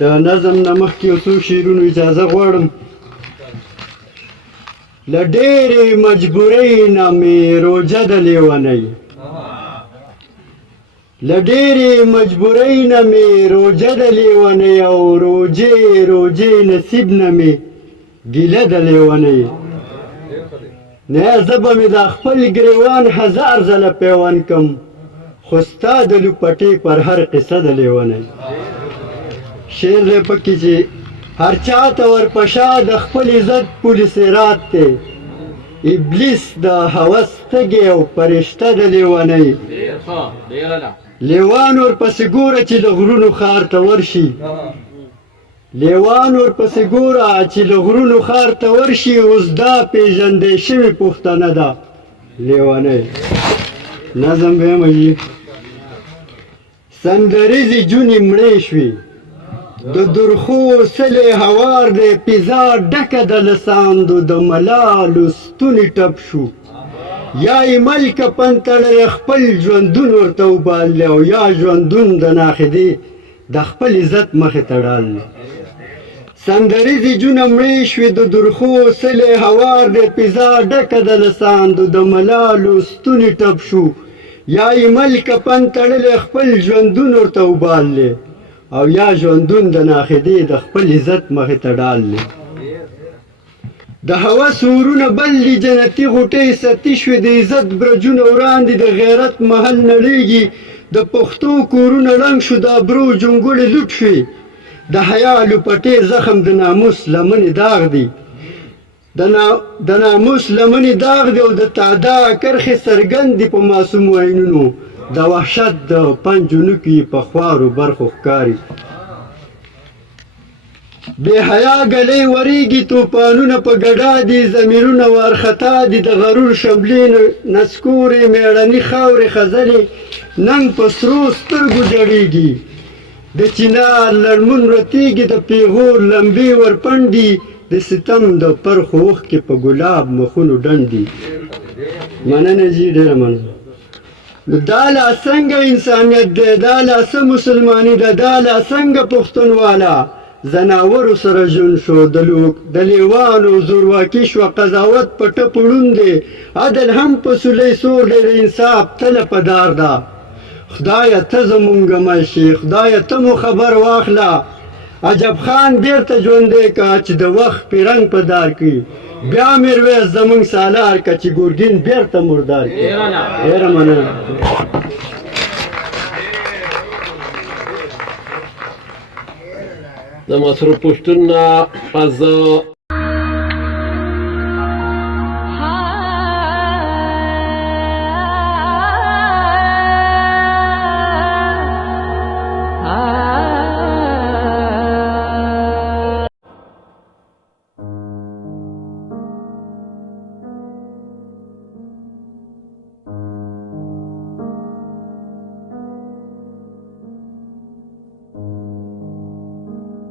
د نظم نه مخکې یو څو شعرونو اجازه غواړم. له ډېرې مجبورۍ نه مې روژه د لیونۍ، له ډېرې مجبورۍ نه مې روژه د لیونۍ، او روژې نصیب نه مې ګیله د لیونۍ. نه زه به مې دا خپل ګریوان هزار ځله پیوند کم، خو ستا د لوپټې پر هر قصه د لیونۍ. شعر دی پکې چې هر چا ته ورپشا د خپل عزت پولیس رات دی، ابلیس د هوس تږی او فرشته د لیونۍ. لیوان ورپسې ګوره چې د غرونو ښار ته ورشي، لیوان ورپسې ګوره چې د غرونو ښار ته ورشي، اوس دا پېژندی شوې پوښتنه ده لیونۍ. نظم ویمه جي سندریزې جونې مړې شوې، د درخو سلې هوار دی، پیزا ډکه د لساندو، د ملالو ستونې ټپ شو. یا یې ملکه پن تړلی خپل ژوندون ورته وبال دی، او یا ژوندون د ناخدې د خپل عزت مخې ته ډال دی. سندریزې جونه مړې شوې، د درخو سلې هوار دی، پیزا ډکه د لساندو، د ملالو ستونې ټپ شو. یا یې ملکه پن تړلی خپل ژوندون ورته وبال دی، او یا ژوندون د ناخدې د خپل عزت مخې ته ډال دی. د هوس اورونه بل دي، جنتي غوټۍ ستی شوې، د عزت برجونه وړاندې، د غیرت محل نړېږي، د پښتو کورونه ړنګ شو، د ابرو جونګړې لوټ شوې، د حیا لوپټې زخم د ناموس لمنې داغ دی، د ناموس لمنې داغ دی، او د تعدا کرښې څرګند دي په معصومو عینونو، د وحشت د پنجونو کې په خوارو برخو ښکاري. بې حیا ګلۍ وریږي، توپانونه په ګډا دي، ضمیرونه وارخطا دي، د غرور شملې نسکورې مېړني خاورې خزلې ننګ په سرو سترګو جړېږي، د چنار لړمون ورتېږي، د پیغور لمبې ورپنډي، د ستم د پرخو اوښکې په ګلاب مخونو ډنډي. مننه جي، ډېره مننه. نو دا لا څنګه انسانیت دی، دا لا څه مسلماني ده، دا لا څنګه پښتونواله زناورو سره ژوند شو، د لیوانو زورواکي شوه، قضاوت په ټپو ړوند دی، عدل هم په سولۍ سور دی، د انصاف تله په دار ده. خدایه ته زمونږ مل شي، خدایه ته مو خبر واخله، عجب خان بیرته ژوندی که چې د وخت پیرنګ په دار کړي، بیا میرویس زمونږ سالار که چې ګورګین بیرته مردار کړي. ډېره مننه. د مصروف پښتون نه پس